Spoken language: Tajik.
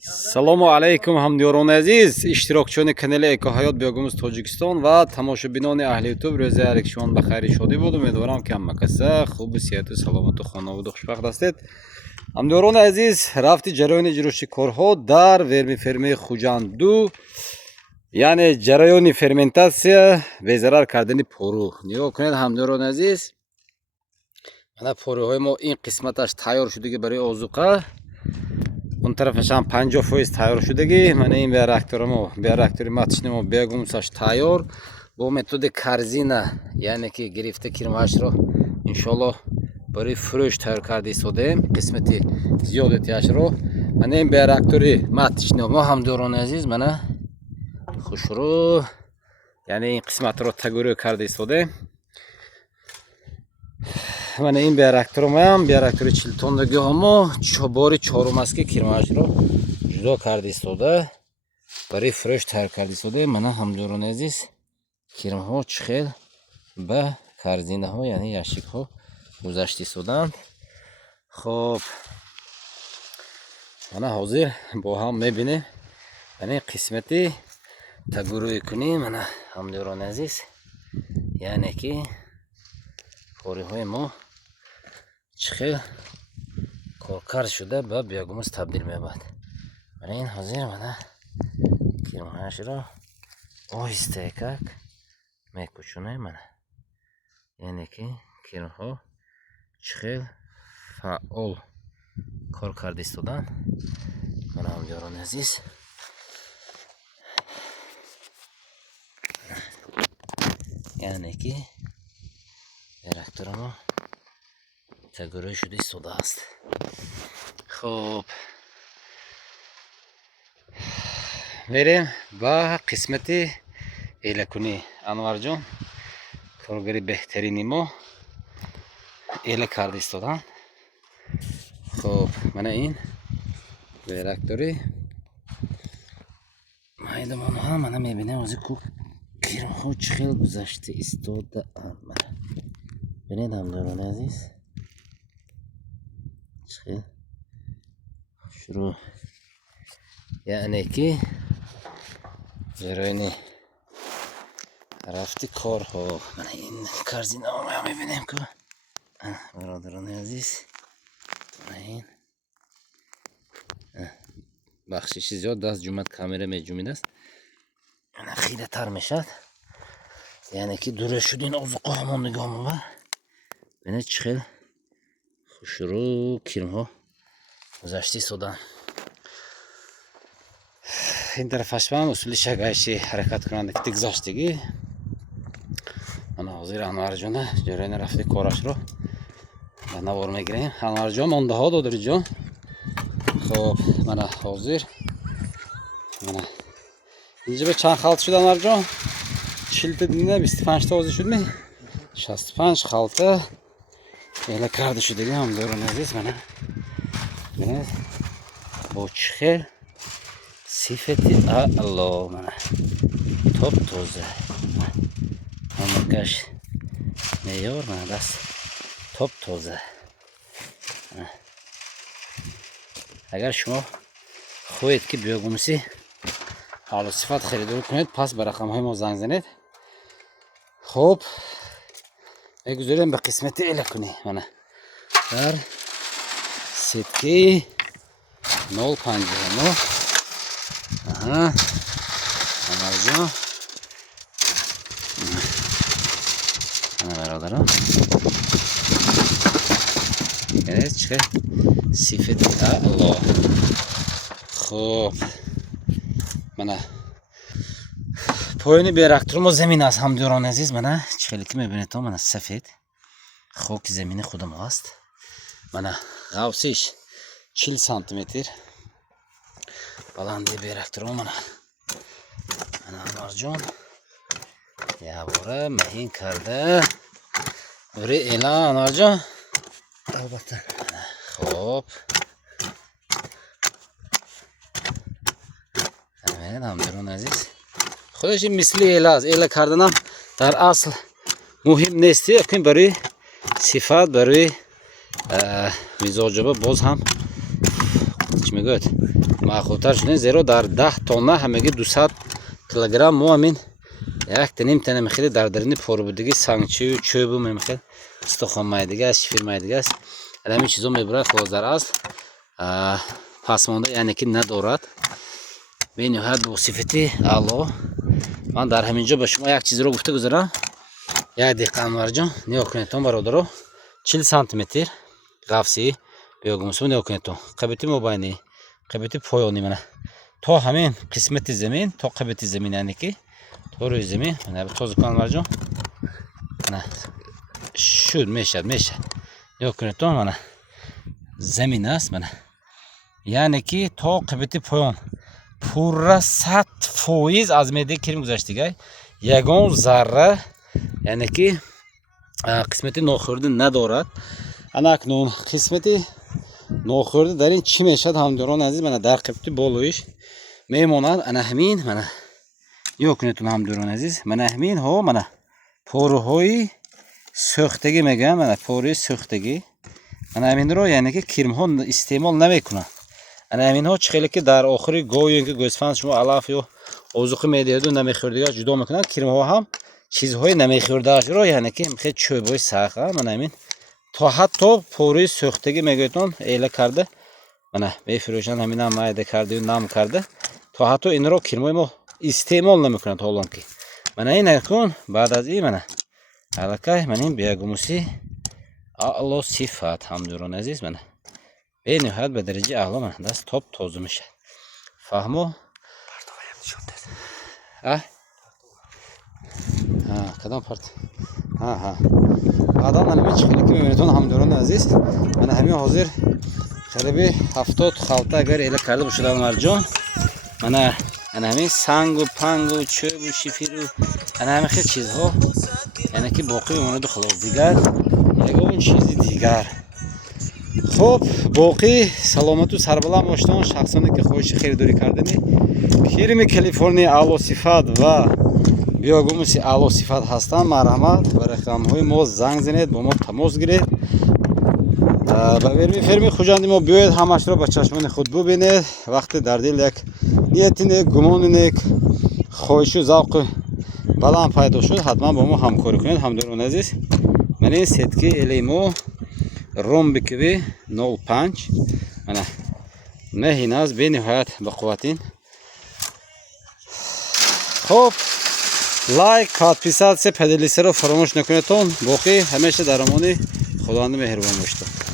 Салому алейкум ҳамдиёрони азиз, иштирокчиёни канали Экоҳаёт Биёгумuz Тоҷикистон ва тамошобинони аҳли ютуб рӯзи аликшумон ба хайри шодӣ буд. Умедворам ки ҳаммакаса хубу сиҳату саломату хонаводу хушбахт ҳастед. ҳамдиёрони азиз, рафти ҷараёни ҷӯши корҳо дар вермифермаи Хуҷанд-2, яъне ҷараёни ферментатсия безарар кардани пору. Нигоҳ кунед ҳамдиёрони азиз, мана порӯҳои мо ин қисматаш тайёр шудаги барои озуқа, он тарафаш ҳам 50% тайёр шудаги. Мана ин биореактори маточни мо Биогумусаш тайёр бо методи корзина, яъне ки гирифта кирмаашро иншоаллоҳ барои фурӯш тайёр карда истодаем қисмати зиёдатиашро. Мана ин биореактори маточни мо ҳамдиёрони азиз, мана хушрӯ, яъне ин қисматро тагурӯ карда истодаем. Мана ин биореакторам, биореактори 40 тоннагиҳо мо бори чорум аст ки кирмаашро ҷудо карда истода барои фурӯш тайёр карда истодаем. Мана ҳамдиёрони азиз, кирмаҳо чӣ хел ба корзинаҳо, яъне ящикҳо гузашта истоданд. Хоб, мана ҳозир бо ҳам мебинем мана ин қисмати тагурӯи кунӣ. Мана ҳамдиёрони азиз, яъне ки пориҳои мо чӣ хел коркар шуда ба биогумус табдил меёбад. Мана ин ҳозир мана кирмаашро оҳиста якак мекушонем. Мана яъне ки кирмаҳо чӣ хел фаъол кор карда истоданд. Мана ҳамдиёрони азиз, яъне ки биореактори мо тагурӯй шуда истодааст. Хоб, мерем ба қисмати элакунӣ. Анварҷон, коргари беҳтарини мо эла карда истоданд. Хоб, мана ин биореактори майдамонҳо мана мебинем ҳозир ку кирмаҳо чӣ хел гузашта истодаанд. Мана бинед ҳамдиёрони азиз, чӣ хел шурӯъ, яъне ки ҷараёни рафти корҳо. Мана ин корзинаҳо мебинем ку бародарони азиз, мана ин бахшиши зиёд даст ҷумад камера меҷумидааст. Мана хиратар мешавад, яъне ки дура шудин озуқа ҳамон нигоҳ мебар. бинед чӣ хел хушрӯъ кирмаҳо гузашта истоданд. ин тарафашам усули шагайши ҳаракаткунанда ки гузаштагӣ. мана ҳозир Анварҷона ҷараёни рафти корашро ба навор мегирем. Анварҷон, мондаҳо додариҷон. хоб, мана ҳозир мана инҷа чанд халта шуд Анварҷон? 40 та дина, 25 та ҳозир шудми? 65 халта эла карда шудаги ҳамдиёрони азиз. Мана бинед бо чӣ хел сифати аъло, мана топ тоза, ҳамакаш меёр, мана даст топ тоза. агар шумо хоҳед ки биогумуси аълосифат харидор кунед, пас ба рақамҳои мо занг занед. хоб, мегузорем ба қисмати элакунӣ. Мана дар сеткаи 059. Анварҷон, бародарон, бинед чӣ хел сифати аъло. хоб, мана поёни биореактори мо замин аст ҳамдиёрони азиз. Мана чӣ хеле ки мебинед то, мана сафед хоки замини худамо аст. мана ғавсиш 40 сантиметр баланди биореактори мо. мана Анварҷон якбора маҳин карда бори эла. Анварҷон, албатта. хоб, ҳамдиёрони азиз, худаш ин мисли эла аст. эла карданам дар асл муҳим нест, якин барои сифат, барои мизоҷоба боз ҳам мегӯяд маъқултар шудем, зеро дар 10 тонна ҳамаги 200 килограмм мо ҳамин як таним тана мехеле дар дарини порубудагӣ сангчию чӯбу мемехел стухонмайдига аст, шифирмайдига аст. Ҳамин чизо мебурад хулос дар асл пасмонда яъне ки надорад. бениҳоят бо сифати аъло. Ман дар ҳамин ҷо ба шумо як чизро гуфта гузарам. Як диққа Анварҷон, нигоҳ кунед тон бародаро, 40 сантиметр ғафси биёгумусу нигоҳ кунед тон. Қабити мобайни, қабити поёни мана. То ҳамин қисмати замин, то қабити замин яъне ки то рӯи замин, мана тоза кун Анварҷон. Мана шуд мешад. Нигоҳ кунед тон мана. Замин аст мана. Яъне ки то қабити поён. Пурра 100% аз меъдаи кирм гузаштигай. Ягон зарра яъне ки қисмати нохӯрда надорад. Ана акнун қисмати нохӯрда дар ин чӣ мешавад ҳамдорон азиз, мана дар қабити болоиш мемонад. Ана ҳамин мана нигоҳ кунедтон ҳамдорон азиз, мана ҳамин ҳо мана порӯҳои сӯхтагӣ мегӯям, мана порӯи сӯхтагӣ. Мана ҳаминро яъне ки кирмҳо истеъмол намекунанд. Ана ҳаминҳо чӣ хеле ки дар охири гоҳе ки гӯсфанд шумо алаф ё озуқӣ медиҳаду намехӯрдигаш ҷудо мекунанд, кирмҳо ҳам чизҳои намехӯрдаашро яъне ки хеле чӯбҳои сахт мана ҳамин то ҳатто порӯи сӯхтагӣ мегӯятон эла карда мана мефурӯшанд, ҳаминам майда кардаю нам карда, то ҳатто инро кирмҳои мо истеъмол намекунанд. ҳолон ки мана ин акун баъд аз ин мана аллакай мана ин биягумуси аъло сифат ҳамдурон азиз, мана бениҳоят ба дараҷаи аъло мана даст топ тоза мешад. Фаҳмо? Кадом парт? баъдан ҳамин чӣ хеле ки мебинедон ҳамдорони азиз, мана ҳамин ҳозир қариби 70 халта агар эла карда бошад Анварҷон, мана ана ҳамин сангу пангу чӯбу шифиру ана ҳамин хел чизҳо яъне ки боқӣ мемонаду халос. Дигар ягон чизи дигар. хуб, боқӣ саломату сарбаланд бошедон шахсоне ки хоҳиши херидорӣ кардани кирми Калифорния аъло сифат ва биёгумуси аъло сифат ҳастанд, марҳамат ба рақамҳои мо занг занед, бо мо тамос гиред. ба ферми хуҷанди мо биёед, ҳамашро ба чашмони худ бубинед. вақте дар дил як нияти нек, гумони нек, хоҳишу завқи баланд пайдо шуд, ҳатман бо мо ҳамкорӣ кунед. ҳамдорон азиз, ман ин сетки элаи мо ромбикови 05 мана меҳин аст, бениҳоят бақувватин. хуб, лайк, подписатсия, поделисаро фаромӯш накунедтон. боқӣ ҳамеша дар амони худованди меҳрубон бошед.